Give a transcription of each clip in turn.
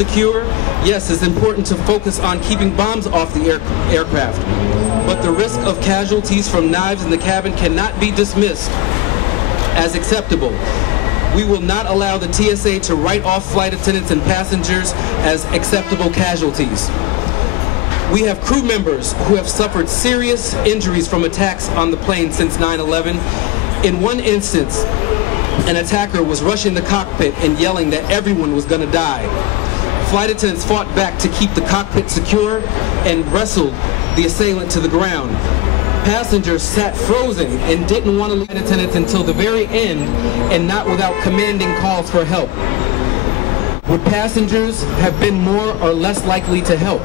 secure, yes, it's important to focus on keeping bombs off the aircraft. But the risk of casualties from knives in the cabin cannot be dismissed as acceptable. We will not allow the TSA to write off flight attendants and passengers as acceptable casualties. We have crew members who have suffered serious injuries from attacks on the plane since 9/11. In one instance, an attacker was rushing the cockpit and yelling that everyone was going to die. Flight attendants fought back to keep the cockpit secure and wrestled the assailant to the ground. Passengers sat frozen and didn't want to leave flight attendants until the very end, and not without commanding calls for help. Would passengers have been more or less likely to help?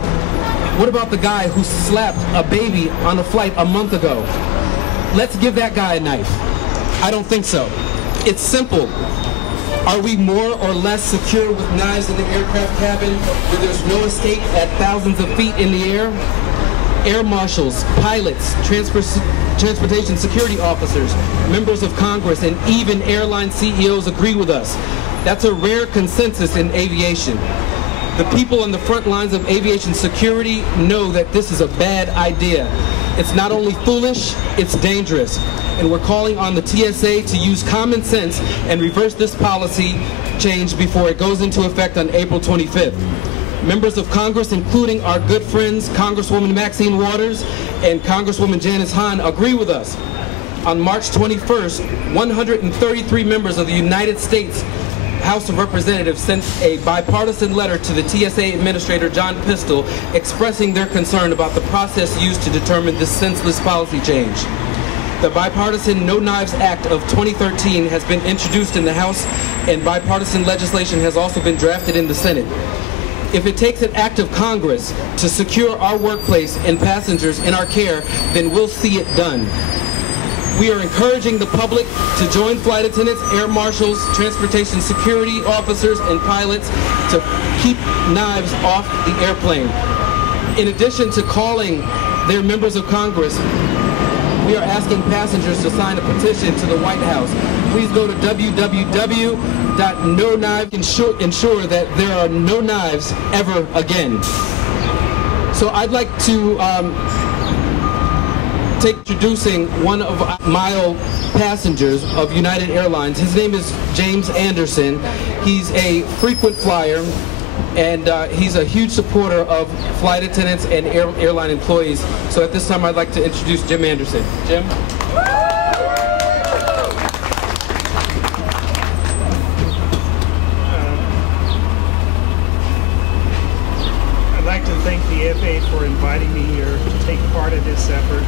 What about the guy who slapped a baby on a flight a month ago? Let's give that guy a knife. I don't think so. It's simple. Are we more or less secure with knives in the aircraft cabin where there's no escape at thousands of feet in the air? Air marshals, pilots, transportation security officers, members of Congress, and even airline CEOs agree with us. That's a rare consensus in aviation. The people on the front lines of aviation security know that this is a bad idea. It's not only foolish, it's dangerous. And we're calling on the TSA to use common sense and reverse this policy change before it goes into effect on April 25th. Members of Congress, including our good friends Congresswoman Maxine Waters and Congresswoman Janice Hahn, agree with us. On March 21st, 133 members of the United States House of Representatives sent a bipartisan letter to the TSA Administrator John Pistol expressing their concern about the process used to determine this senseless policy change. The Bipartisan No Knives Act of 2013 has been introduced in the House, and bipartisan legislation has also been drafted in the Senate. If it takes an act of Congress to secure our workplace and passengers in our care, then we'll see it done. We are encouraging the public to join flight attendants, air marshals, transportation security officers, and pilots to keep knives off the airplane. In addition to calling their members of Congress, we are asking passengers to sign a petition to the White House. Please go to www.noknives ensure that there are no knives ever again. So I'd like to introducing one of my passengers of United Airlines. His name is James Anderson. He's a frequent flyer, and he's a huge supporter of flight attendants and airline employees. So at this time, I'd like to introduce Jim Anderson. Jim? I'd like to thank the FAA for inviting me here to take part in this effort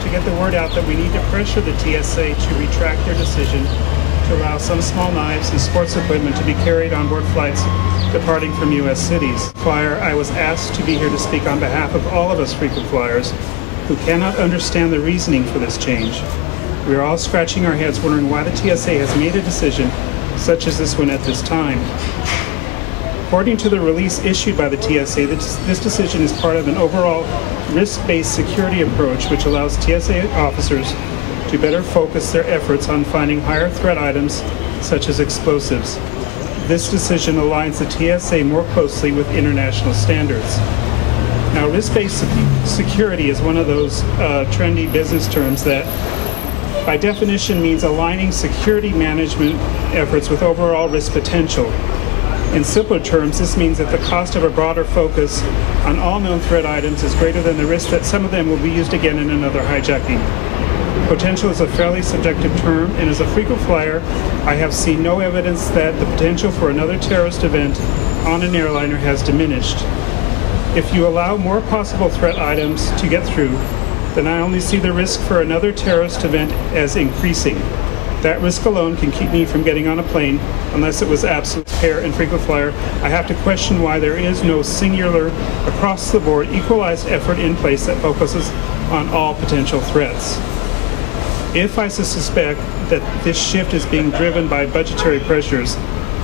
to get the word out that we need to pressure the TSA to retract their decision to allow some small knives and sports equipment to be carried on board flights departing from U.S. cities. I was asked to be here to speak on behalf of all of us frequent flyers who cannot understand the reasoning for this change. We are all scratching our heads wondering why the TSA has made a decision such as this one at this time. According to the release issued by the TSA, this decision is part of an overall risk-based security approach which allows TSA officers to better focus their efforts on finding higher threat items such as explosives. This decision aligns the TSA more closely with international standards. Now, risk-based security is one of those trendy business terms that by definition means aligning security management efforts with overall risk potential. In simpler terms, this means that the cost of a broader focus on all known threat items is greater than the risk that some of them will be used again in another hijacking. Potential is a fairly subjective term, and as a frequent flyer, I have seen no evidence that the potential for another terrorist event on an airliner has diminished. If you allow more possible threat items to get through, then I only see the risk for another terrorist event as increasing. That risk alone can keep me from getting on a plane unless it was absolute air and frequent flyer. I have to question why there is no singular, across-the-board, equalized effort in place that focuses on all potential threats. If I suspect that this shift is being driven by budgetary pressures,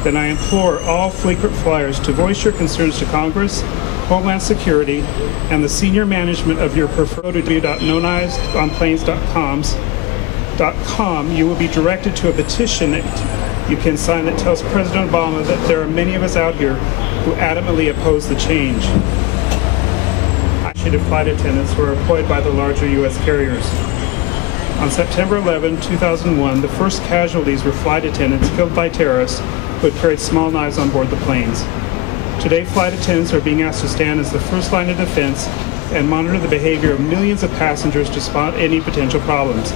then I implore all frequent flyers to voice your concerns to Congress, Homeland Security, and the senior management of your preferred www.noknivesonplanes.com. You will be directed to a petition that you can sign that tells President Obama that there are many of us out here who adamantly opposed the change. Flight attendants who are employed by the larger U.S. carriers. On September 11, 2001, the first casualties were flight attendants killed by terrorists who had carried small knives on board the planes. Today, flight attendants are being asked to stand as the first line of defense and monitor the behavior of millions of passengers to spot any potential problems.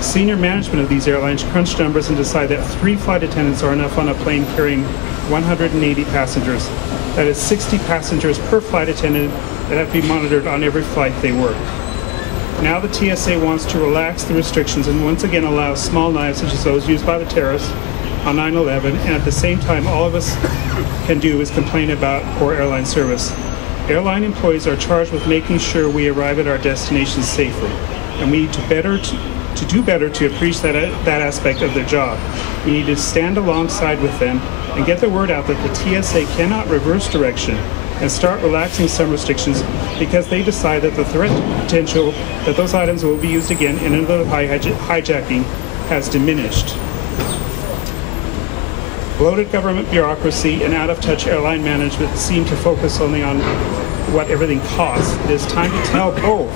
Senior management of these airlines crunched numbers and decided that 3 flight attendants are enough on a plane carrying 180 passengers. That is 60 passengers per flight attendant that have to be monitored on every flight they work. Now the TSA wants to relax the restrictions and once again allow small knives such as those used by the terrorists on 9/11, and at the same time all of us can do is complain about poor airline service. Airline employees are charged with making sure we arrive at our destinations safely, and we need to do better to appreciate that aspect of their job. We need to stand alongside with them and get the word out that the TSA cannot reverse direction and start relaxing some restrictions because they decide that the threat potential that those items will be used again in another hijacking has diminished. Bloated government bureaucracy and out-of-touch airline management seem to focus only on what everything costs. It is time to tell both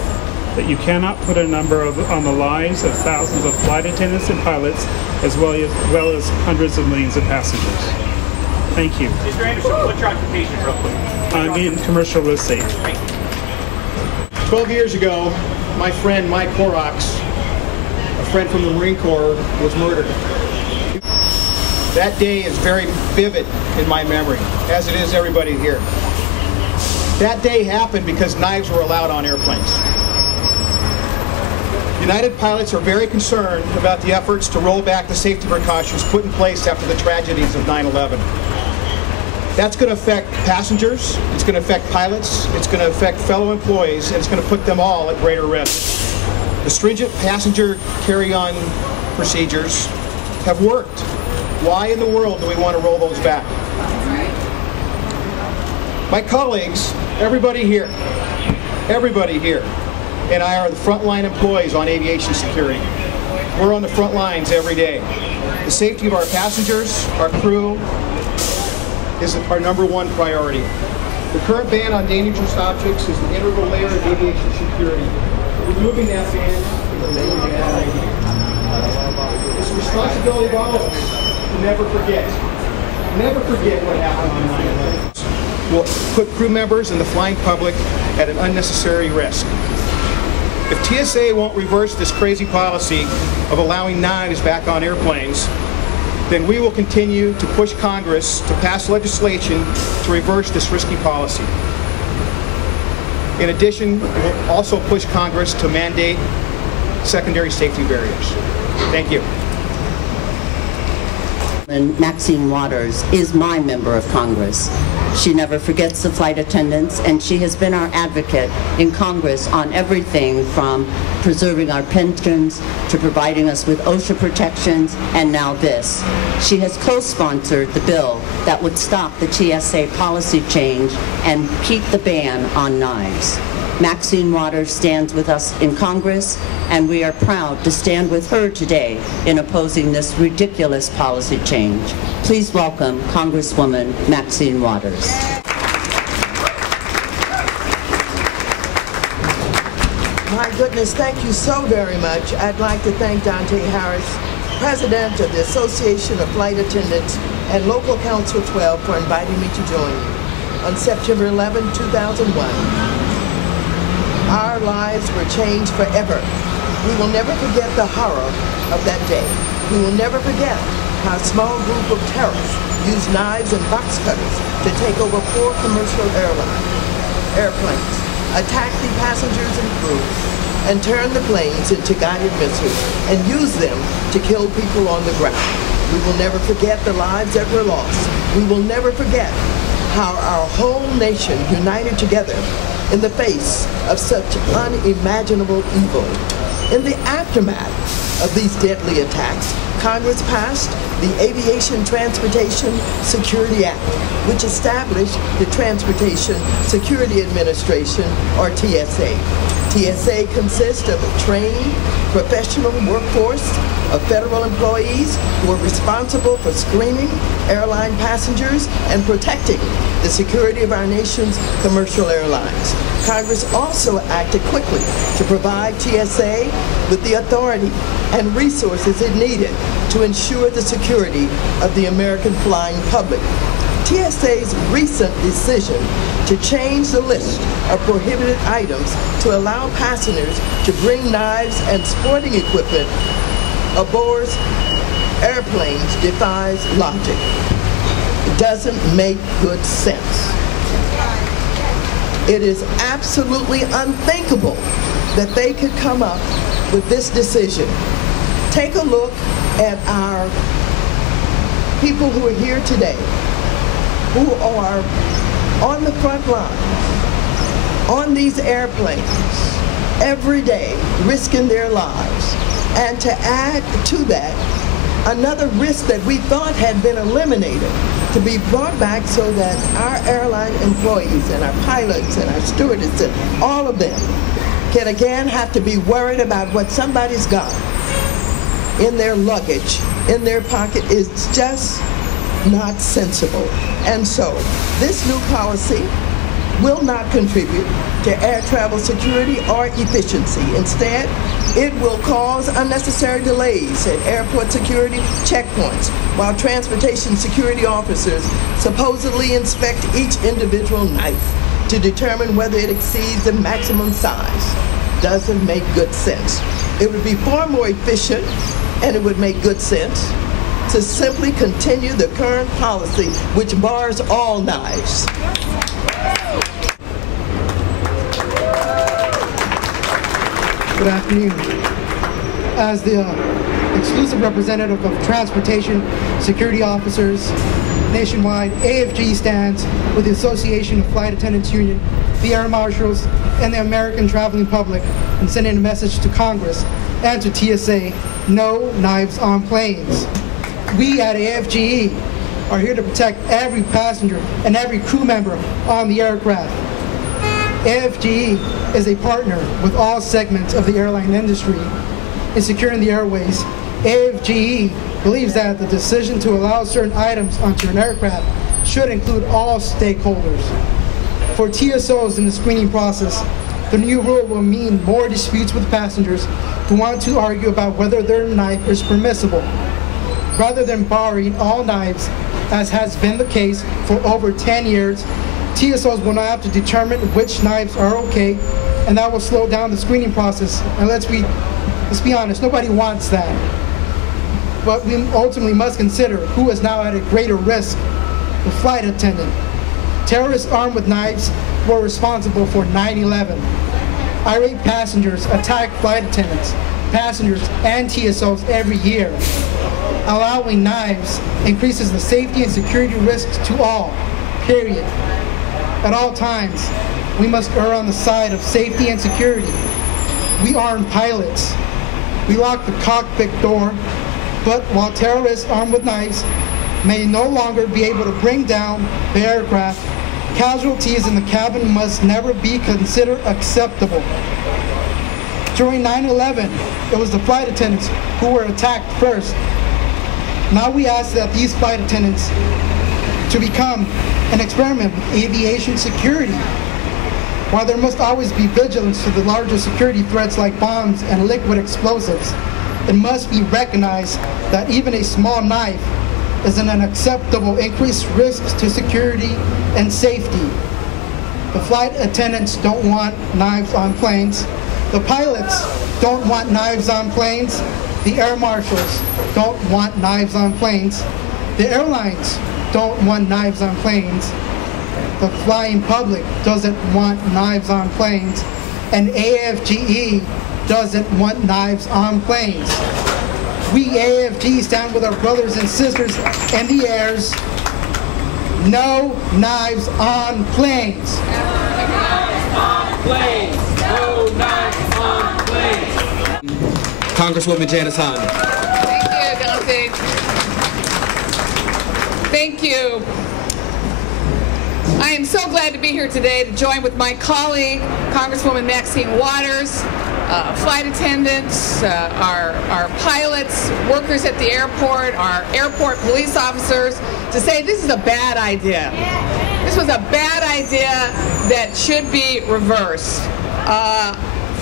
that you cannot put a number on the lives of thousands of flight attendants and pilots as well as hundreds of millions of passengers. Thank you. Mr. Anderson, what's your occupation, real quick? I'm in commercial real estate. 12 years ago, my friend Mike Horrocks, a friend from the Marine Corps, was murdered. That day is very vivid in my memory, as it is everybody here. That day happened because knives were allowed on airplanes. United pilots are very concerned about the efforts to roll back the safety precautions put in place after the tragedies of 9/11. That's going to affect passengers, it's going to affect pilots, it's going to affect fellow employees, and it's going to put them all at greater risk. The stringent passenger carry-on procedures have worked. Why in the world do we want to roll those back? My colleagues, everybody here, and I are the frontline employees on aviation security. We're on the front lines every day. The safety of our passengers, our crew, is our #1 priority. The current ban on dangerous objects is an integral layer of aviation security. Removing that ban is a bad idea. It's the responsibility of all of us to never forget what happened on 9/11. Will put crew members and the flying public at an unnecessary risk. If TSA won't reverse this crazy policy of allowing knives back on airplanes, then we will continue to push Congress to pass legislation to reverse this risky policy. In addition, we'll also push Congress to mandate secondary safety barriers. Thank you. And Maxine Waters is my member of Congress. She never forgets the flight attendants, and she has been our advocate in Congress on everything from preserving our pensions to providing us with OSHA protections, and now this. She has co-sponsored the bill that would stop the TSA policy change and keep the ban on knives. Maxine Waters stands with us in Congress, and we are proud to stand with her today in opposing this ridiculous policy change. Please welcome Congresswoman Maxine Waters. My goodness, thank you so very much. I'd like to thank Dante Harris, President of the Association of Flight Attendants and Local Council 12 for inviting me to join you. On September 11, 2001, our lives were changed forever. We will never forget the horror of that day. We will never forget how a small group of terrorists used knives and box cutters to take over 4 commercial airplanes, attack the passengers and crew, and turn the planes into guided missiles and use them to kill people on the ground. We will never forget the lives that were lost. We will never forget how our whole nation united together in the face of such unimaginable evil. In the aftermath of these deadly attacks, Congress passed the Aviation Transportation Security Act, which established the Transportation Security Administration, or TSA. TSA consists of a trained professional workforce of federal employees who are responsible for screening airline passengers and protecting the security of our nation's commercial airlines. Congress also acted quickly to provide TSA with the authority and resources it needed to ensure the security of the American flying public. TSA's recent decision to change the list of prohibited items to allow passengers to bring knives and sporting equipment aboard airplanes defies logic. It doesn't make good sense. It is absolutely unthinkable that they could come up with this decision. Take a look at our people who are here today, who are on the front line, on these airplanes, every day, risking their lives. And to add to that, another risk that we thought had been eliminated to be brought back so that our airline employees and our pilots and our stewardesses and all of them can again have to be worried about what somebody's got in their luggage, in their pocket, is just not sensible. And so this new policy will not contribute to air travel security or efficiency. Instead, it will cause unnecessary delays at airport security checkpoints while transportation security officers supposedly inspect each individual knife to determine whether it exceeds the maximum size. Doesn't make good sense. It would be far more efficient, and it would make good sense to simply continue the current policy which bars all knives. Good afternoon. As the exclusive representative of transportation security officers nationwide, AFG stands with the Association of Flight Attendants Union, the Air Marshals, and the American traveling public in sending a message to Congress and to TSA, no knives on planes. We at AFGE are here to protect every passenger and every crew member on the aircraft. AFGE is a partner with all segments of the airline industry in securing the airways. AFGE believes that the decision to allow certain items onto an aircraft should include all stakeholders. For TSOs in the screening process, the new rule will mean more disputes with passengers who want to argue about whether their knife is permissible. Rather than barring all knives, as has been the case for over 10 years, TSOs will now have to determine which knives are okay, and that will slow down the screening process. And let's be honest, nobody wants that. But we ultimately must consider who is now at a greater risk: the flight attendant. Terrorists armed with knives were responsible for 9/11. Irate passengers attack flight attendants, passengers, and TSOs every year. Allowing knives increases the safety and security risks to all, period. At all times, we must err on the side of safety and security. We arm pilots. We lock the cockpit door, but while terrorists armed with knives may no longer be able to bring down the aircraft, casualties in the cabin must never be considered acceptable. During 9/11, it was the flight attendants who were attacked first. Now we ask that these flight attendants to become an experiment with aviation security. While there must always be vigilance to the larger security threats like bombs and liquid explosives, it must be recognized that even a small knife is an unacceptable increased risk to security and safety. The flight attendants don't want knives on planes. The pilots don't want knives on planes. The air marshals don't want knives on planes. The airlines don't want knives on planes. The flying public doesn't want knives on planes. And AFGE doesn't want knives on planes. We AFG stand with our brothers and sisters in the airs. No knives on planes. No knives on planes. No knives on planes. Congresswoman Janice Hahn. Thank you, Dante. Thank you. I am so glad to be here today to join with my colleague, Congresswoman Maxine Waters, flight attendants, our pilots, workers at the airport, our airport police officers, to say this is a bad idea. This was a bad idea that should be reversed.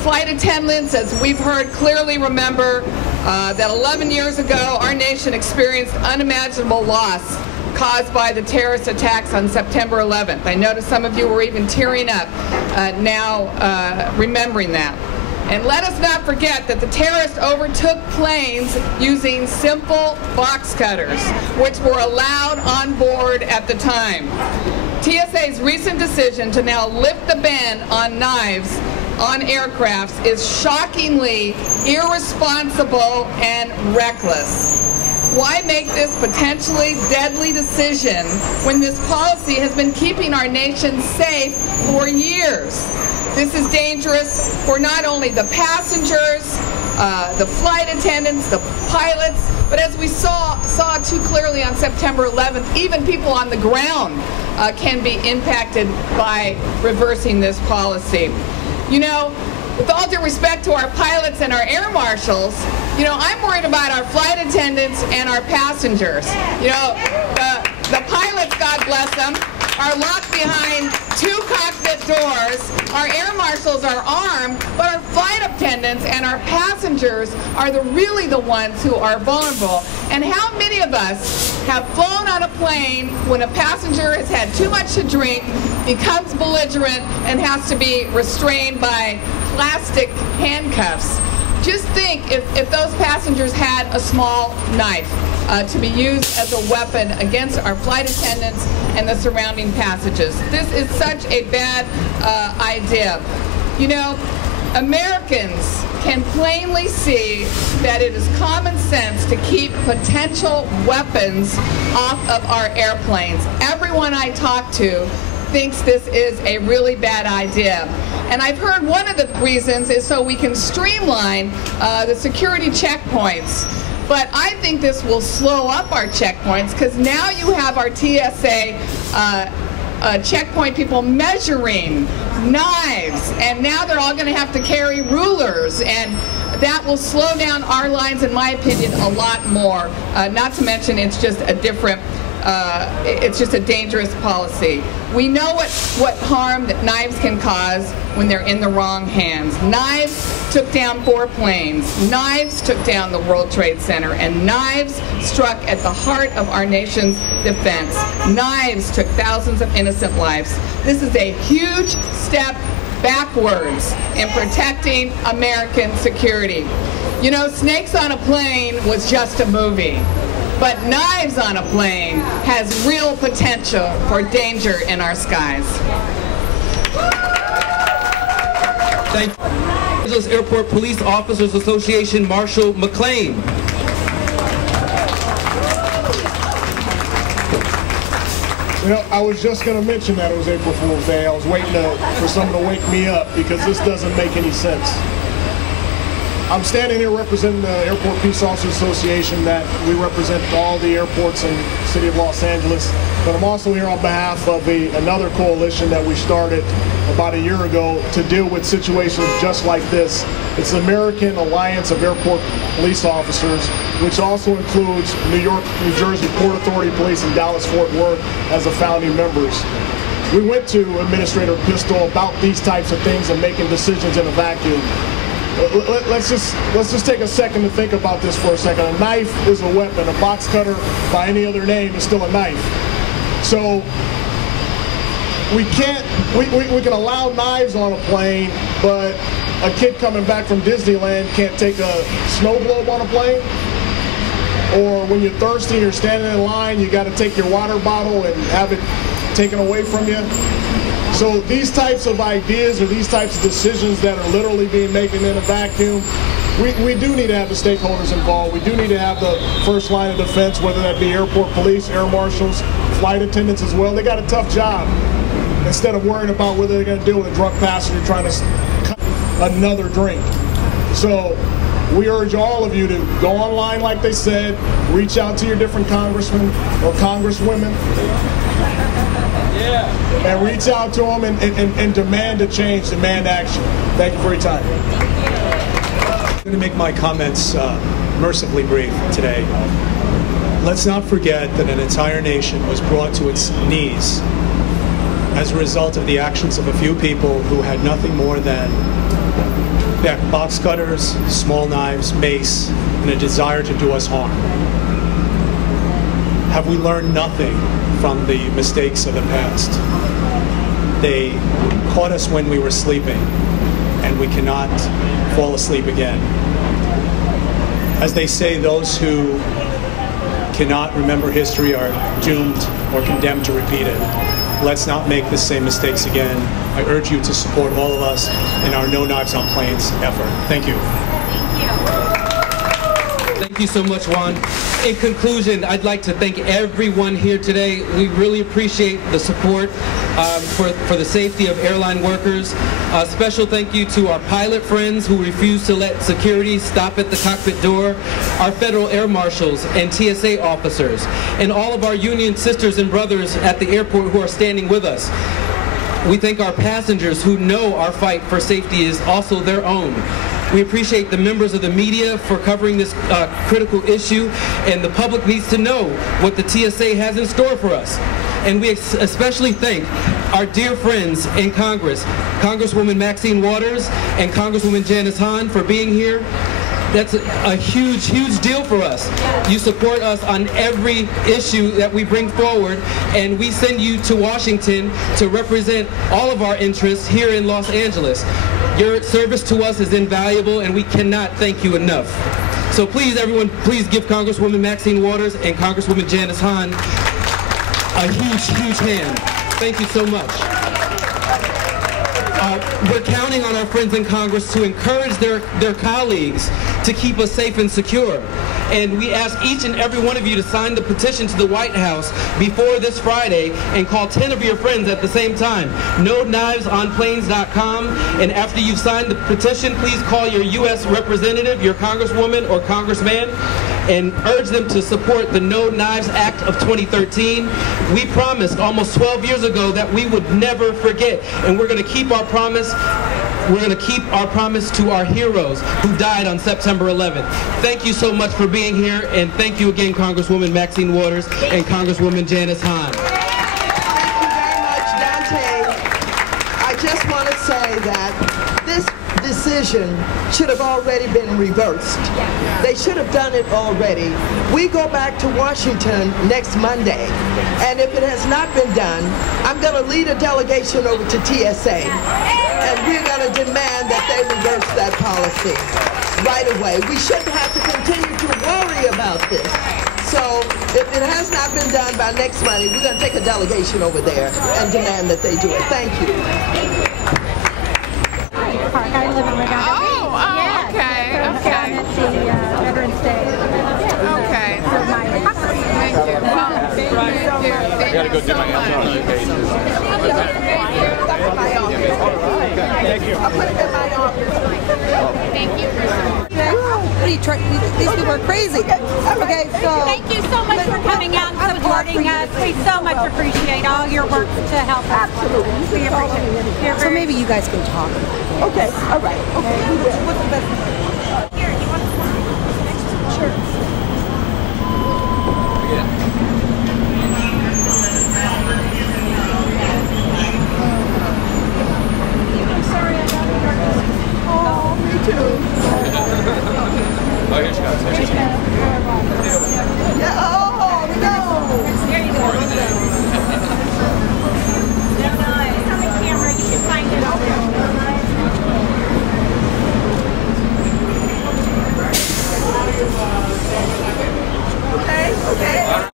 Flight attendants, as we've heard, clearly remember that 11 years ago our nation experienced unimaginable loss caused by the terrorist attacks on September 11th. I noticed some of you were even tearing up now remembering that. And let us not forget that the terrorists overtook planes using simple box cutters, which were allowed on board at the time. TSA's recent decision to now lift the ban on knives on aircrafts is shockingly irresponsible and reckless. Why make this potentially deadly decision when this policy has been keeping our nation safe for years? This is dangerous for not only the passengers, the flight attendants, the pilots, but as we saw too clearly on September 11th, even people on the ground can be impacted by reversing this policy. You know, with all due respect to our pilots and our air marshals, you know, I'm worried about our flight attendants and our passengers. You know, the pilots, God bless them, are locked behind 2 cockpit doors. Our air marshals are armed, but our flight attendants and our passengers are really the ones who are vulnerable. And how many of us have flown on a plane when a passenger has had too much to drink, becomes belligerent, and has to be restrained by plastic handcuffs? Just think if those passengers had a small knife to be used as a weapon against our flight attendants and the surrounding passengers. This is such a bad idea. You know, Americans can plainly see that it is common sense to keep potential weapons off of our airplanes. Everyone I talk to thinks this is a really bad idea. And I've heard one of the reasons is so we can streamline the security checkpoints. But I think this will slow up our checkpoints because now you have our TSA checkpoint people measuring knives, and now they're all going to have to carry rulers, and that will slow down our lines, in my opinion, a lot more. Not to mention it's just a different it's just a dangerous policy. We know what harm that knives can cause when they're in the wrong hands. Knives took down 4 planes. Knives took down the World Trade Center. And knives struck at the heart of our nation's defense. Knives took thousands of innocent lives. This is a huge step backwards in protecting American security. You know, Snakes on a Plane was just a movie. But Knives on a Plane has real potential for danger in our skies. Thank you. Los Angeles Airport Police Officers Association, Marshall McLean. You know, I was just going to mention that it was April Fool's Day. I was waiting for someone to wake me up because this doesn't make any sense. I'm standing here representing the Airport Peace Officers Association, that we represent all the airports in the city of Los Angeles. But I'm also here on behalf of another coalition that we started about a year ago to deal with situations just like this. It's the American Alliance of Airport Police Officers, which also includes New York, New Jersey Port Authority Police and Dallas-Fort Worth as the founding members. We went to Administrator Pistol about these types of things and making decisions in a vacuum. Let's just take a second to think about this for a second. A knife is a weapon. A box cutter, by any other name, is still a knife. So we can allow knives on a plane, but a kid coming back from Disneyland can't take a snow globe on a plane. Or when you're thirsty, you're standing in line, you got to take your water bottle and have it taken away from you. So these types of ideas or these types of decisions that are literally being made in a vacuum, we do need to have the stakeholders involved. We do need to have the first line of defense, whether that be airport police, air marshals, flight attendants as well. They got a tough job. Instead of worrying about whether they're going to deal with a drunk passenger trying to cut another drink. So we urge all of you to go online like they said, reach out to your different congressmen or congresswomen, and reach out to them and demand a change, demand action. Thank you for your time. I'm going to make my comments mercifully brief today. Let's not forget that an entire nation was brought to its knees as a result of the actions of a few people who had nothing more than box cutters, small knives, mace, and a desire to do us harm. Have we learned nothing from the mistakes of the past? They caught us when we were sleeping, and we cannot fall asleep again. As they say, those who cannot remember history are doomed or condemned to repeat it. Let's not make the same mistakes again. I urge you to support all of us in our No Knives on Planes effort. Thank you. Thank you so much, Juan. In conclusion, I'd like to thank everyone here today. We really appreciate the support for the safety of airline workers. A special thank you to our pilot friends who refuse to let security stop at the cockpit door, our federal air marshals and TSA officers, and all of our union sisters and brothers at the airport who are standing with us. We thank our passengers who know our fight for safety is also their own. We appreciate the members of the media for covering this critical issue, and the public needs to know what the TSA has in store for us. And we especially thank our dear friends in Congress, Congresswoman Maxine Waters and Congresswoman Janice Hahn, for being here. That's a huge, huge deal for us. You support us on every issue that we bring forward, and we send you to Washington to represent all of our interests here in Los Angeles. Your service to us is invaluable, and we cannot thank you enough. So please, everyone, please give Congresswoman Maxine Waters and Congresswoman Janice Hahn a huge, huge hand. Thank you so much. We're counting on our friends in Congress to encourage their colleagues to keep us safe and secure. And we ask each and every one of you to sign the petition to the White House before this Friday and call 10 of your friends at the same time. NoKnivesOnPlanes.com. And after you've signed the petition, please call your U.S. representative, your congresswoman or congressman, and urge them to support the No Knives Act of 2013. We promised almost 12 years ago that we would never forget, and we're going to keep our promise. We're going to keep our promise to our heroes who died on September 11th. Thank you so much for being here, and thank you again, Congresswoman Maxine Waters and Congresswoman Janice Hahn. Thank you very much, Dante. I just want to say that this decision should have already been reversed. They should have done it already. We go back to Washington next Monday, and if it has not been done, I'm going to lead a delegation over to TSA, and we're going to demand that they reverse that policy right away. We shouldn't have to continue to worry about this. So if it has not been done by next Monday, we're going to take a delegation over there and demand that they do it. Thank you. I live in Redondo Beach. Oh, okay, okay. Down at the Veterans Day. Okay. So my Thank you. Well, I gotta go do my application. Thank you. I'll put it in my office. Thank you. What are you trying? These people are crazy. Okay, so thank you so much for coming out and supporting us. We so much appreciate all your work to help us. Absolutely. We appreciate it. so maybe you guys can talk. Okay, all right. Okay, what's the best? Here, you want to Sure. I'm sorry I got it. Oh, me too. Oh, here she goes. Here she goes. Yeah, oh, no. There you go. It's on the camera. You should find it over there. Okay, okay.